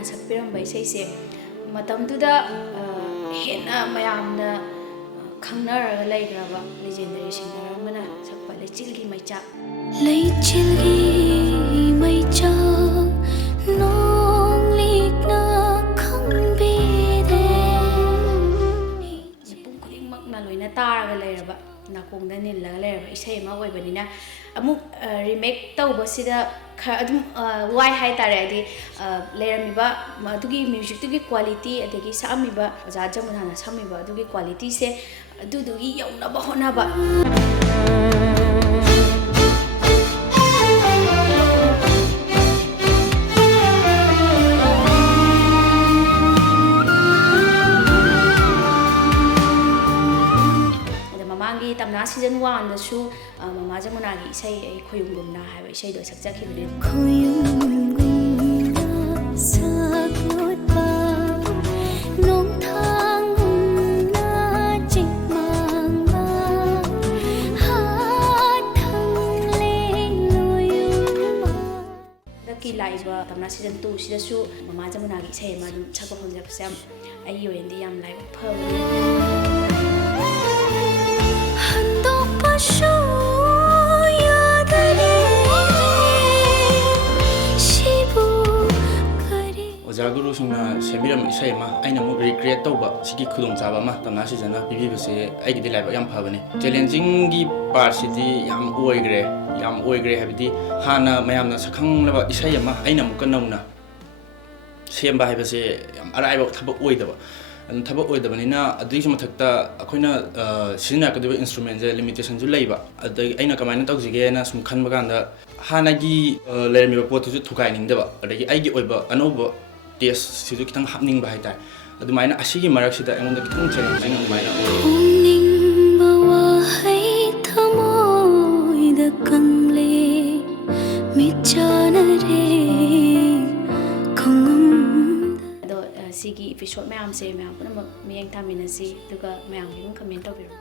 ꯃꯥꯅ ꯁꯛꯄꯤꯔꯝꯕ ꯏꯁꯩꯁꯦ ꯃꯇꯝꯗꯨꯗ ꯍꯦꯟꯅ ꯃꯌꯥꯝꯅ ꯈꯪꯅꯔꯒ ꯂꯩꯈ꯭ꯔꯕ ꯂꯤꯖꯦꯟꯗꯔꯤ ꯁꯤꯡꯒꯔ ꯑꯃꯅ ꯁꯛꯄ ꯂꯩꯆꯤꯜꯒꯤ ꯃꯩꯆꯥꯛ ꯂꯩꯆꯤꯜꯒꯤ ꯃꯩꯆꯥꯛ ꯅꯣꯡꯂꯤꯛꯅ ꯈꯪꯕꯤꯗꯦ ꯃꯤꯄꯨꯝ ꯈꯨꯗꯤꯡꯃꯛꯅ ꯂꯣꯏꯅ ꯇꯥꯔꯒ ꯂꯩꯔꯕ ꯅꯥꯀꯣꯡꯗ ꯅꯤꯜꯂꯒ ꯂꯩꯔꯕ ꯏꯁꯩ ꯑꯃ ꯑꯣꯏꯕꯅꯤꯅ ꯑꯃꯨꯛ ꯔꯤꯃꯦꯛ ꯇꯧꯕꯁꯤꯗ ꯈꯔ ꯑꯗꯨꯝ ꯋꯥꯏ ꯍꯥꯏꯇꯥꯔꯦ ꯍꯥꯏꯗꯤ ꯂꯩꯔꯝꯃꯤꯕ ꯑꯗꯨꯒꯤ ꯃ꯭ꯌꯨꯖꯤꯛꯇꯨꯒꯤ ꯀ꯭ꯋꯥꯂꯤꯇꯤ ꯑꯗꯒꯤ ꯁꯛꯑꯝꯃꯤꯕ ꯑꯣꯖꯥ ꯖꯃꯨꯅꯥꯅ ꯁꯛꯑꯝꯃꯤꯕ ꯑꯗꯨꯒꯤ ꯀ꯭ꯋꯥꯂꯤꯇꯤꯁꯦ ꯑꯗꯨꯗꯨꯒꯤ ꯌꯧꯅꯕ ꯍꯣꯠꯅꯕ ꯃꯃꯥꯡꯒꯤ ꯇꯝꯅꯥ ꯁꯤꯖꯟ 1ꯗꯁꯨ ꯃꯃꯥ ꯖꯃꯨꯅꯥꯒꯤ ꯏꯁꯩ ꯑꯩ ꯈꯣꯌꯨꯝꯒꯨꯝꯅ ꯍꯥꯏꯕ ꯏꯁꯩꯗꯣ ꯁꯛꯆꯈꯤꯕꯅꯤ ꯈꯣꯌꯨꯝꯒꯨꯝꯅ ꯁꯛꯂꯣꯠꯄ ꯅꯣꯡꯊꯥꯡꯒꯨꯝꯅ ꯆꯤꯛꯃꯥꯡꯕ ꯍꯥꯊꯪꯂꯦꯡꯂꯣꯌꯨꯝꯕ ꯍꯟꯗꯛꯀꯤ ꯂꯥꯛꯏꯕ ꯇꯝꯅꯥ ꯁꯤꯖꯟ 2ꯁꯤꯗꯁꯨ ꯃꯃꯥ ꯖꯃꯨꯅꯥꯒꯤ ꯏꯁꯩ ꯑꯃ ꯑꯗꯨꯝ ꯁꯛꯄ ꯐꯪꯖꯕꯁꯦ ꯌꯥꯝ ꯑꯩꯒꯤ ꯑꯣꯏꯅꯗꯤ ꯌꯥꯝ ꯂꯥꯏꯕꯛ ꯐꯕꯅꯤ ꯍꯟꯗꯣꯛꯄꯁꯨ ꯌꯥꯗꯔꯦ ꯁꯤꯕꯨ ꯀꯔꯤ ꯑꯣꯖꯥ ꯒꯨꯔꯨꯁꯤꯡꯅ ꯁꯦꯝꯕꯤꯔꯝꯕ ꯏꯁꯩ ꯑꯃ ꯑꯩꯅ ꯑꯃꯨꯛ ꯔꯤꯀ꯭ꯔꯤꯌꯦꯠ ꯇꯧꯕ ꯁꯤꯒꯤ ꯈꯨꯗꯣꯡꯆꯥꯕ ꯑꯃ ꯇꯝꯅꯥ ꯁꯤꯖꯟꯅ ꯄꯤꯕꯤꯕꯁꯦ ꯑꯩꯒꯤꯗꯤ ꯂꯥꯏꯕꯛ ꯌꯥꯝ ꯐꯕꯅꯤ ꯆꯦꯂꯦꯟꯖꯤꯡꯒꯤ ꯄꯥꯔꯠꯁꯤꯗꯤ ꯌꯥꯝ ꯑꯣꯏꯈ꯭ꯔꯦ ꯍꯥꯏꯕꯗꯤ ꯍꯥꯟꯅ ꯃꯌꯥꯝꯅ ꯁꯛꯈꯪꯂꯕ ꯏꯁꯩ ꯑꯃ ꯑꯩꯅ ꯑꯃꯨꯛꯀ ꯅꯧꯅ ꯁꯦꯝꯕ ꯍꯥꯏꯕꯁꯦ ꯌꯥꯝ ꯑꯔꯥꯏꯕ ꯊꯕꯛ ꯑꯣꯏꯗꯕ ꯑꯗꯨꯅ ꯊꯕꯛ ꯑꯣꯏꯗꯕꯅꯤꯅ ꯑꯗꯨꯒꯤꯁꯨ ꯃꯊꯛꯇ ꯑꯩꯈꯣꯏꯅ ꯁꯤꯖꯤꯟꯅꯔꯛꯀꯗꯧꯔꯤꯕ ꯏꯟꯁꯇ꯭ꯔꯨꯃꯦꯟꯁꯦ ꯂꯤꯃꯤꯇꯦꯁꯟꯁꯨ ꯂꯩꯕ ꯑꯗꯒꯤ ꯑꯩꯅ ꯀꯃꯥꯏꯅ ꯇꯧꯁꯤꯒꯦꯅ ꯁꯨꯝ ꯈꯟꯕ ꯀꯥꯟꯗ ꯍꯥꯟꯅꯒꯤ ꯂꯩꯔꯝꯃꯤꯕ ꯄꯣꯠꯇꯨꯁꯨ ꯊꯨꯒꯥꯏꯅꯤꯡꯗꯕ ꯑꯗꯒꯤ ꯑꯩꯒꯤ ꯑꯣꯏꯕ ꯑꯅꯧꯕ ꯇꯦꯁꯁꯤꯁꯨ ꯈꯤꯇꯪ ꯍꯥꯞꯅꯤꯡꯕ ꯍꯥꯏꯇꯥꯔꯦ ꯑꯗꯨꯃꯥꯏꯅ ꯑꯁꯤꯒꯤ ꯃꯔꯛꯁꯤꯗ ꯑꯩꯉꯣꯟꯗ ꯈꯤꯇꯪ ꯆꯦꯂꯦꯟꯖꯤꯡ ꯑꯗꯨꯃꯥꯏꯅ ꯑꯣꯏ ꯐꯣꯡꯅꯤꯡꯕ ꯋꯥꯍꯩ ꯊꯃꯣꯏꯗ ꯀꯪꯂꯦ ꯃꯤꯠꯆꯥꯅꯔꯦ ꯑꯗꯣ ꯁꯤꯒꯤ ꯑꯦꯄꯤꯁꯣꯗ ꯃꯌꯥꯝꯁꯦ ꯃꯌꯥꯝ ꯄꯨꯝꯅꯃꯛ ꯃꯤꯠꯌꯦꯡ ꯊꯝꯃꯤꯟꯅꯁꯤ ꯑꯗꯨꯒ ꯃꯌꯥꯝꯒꯤ ꯑꯗꯨꯝ ꯀꯃꯦꯟ ꯇꯧꯕꯤꯔꯣ